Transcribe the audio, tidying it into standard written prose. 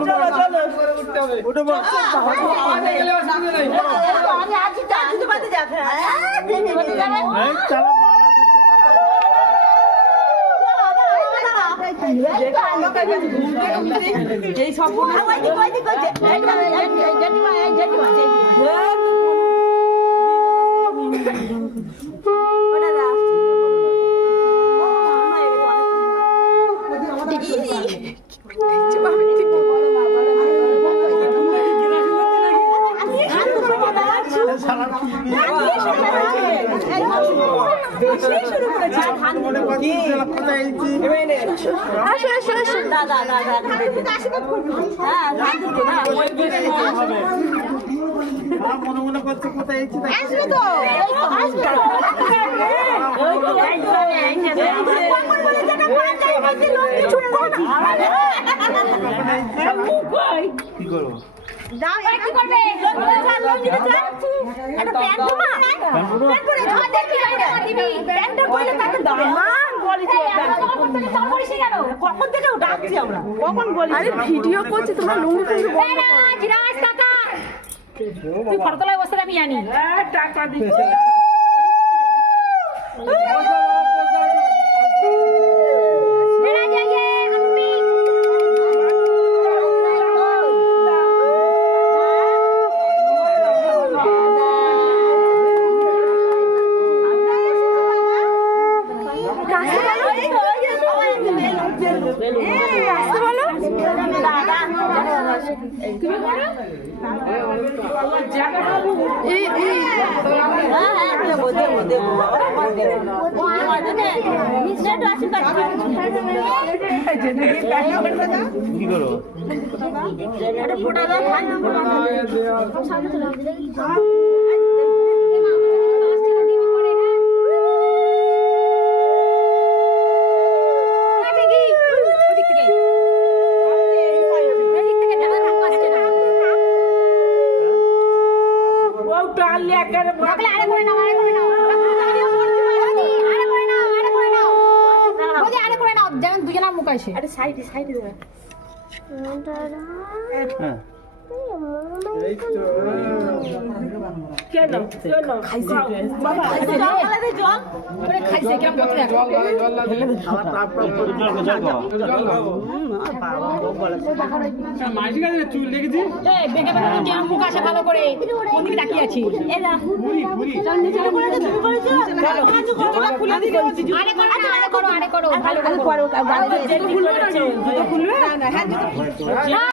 চলো চলো উঠে বল আমি আছি তো আছি তো বাদে যাবে এই চলো এই সব মনে মনে করছে কোথায় কি করবো ভিডিও করছি তোমরা লুঙ্গি তুই ফটোতলায় বসে আমি জানি টাকা দিচ্ছে কি করো আরে সাইডে সাইডে হ্যাঁ কেন কেন খাইছে বাবা খাইছে কেমন বলতে দেখো চুল দেখেছি এই বেগে বেগে কেমন মুখ আসে ভালো করে কোন দিকে তাকিয়ে আছি এরা আরে করো ভালো করে করো ভালো করে করো গালে জেল খুলবে না খুলবে না হ্যাঁ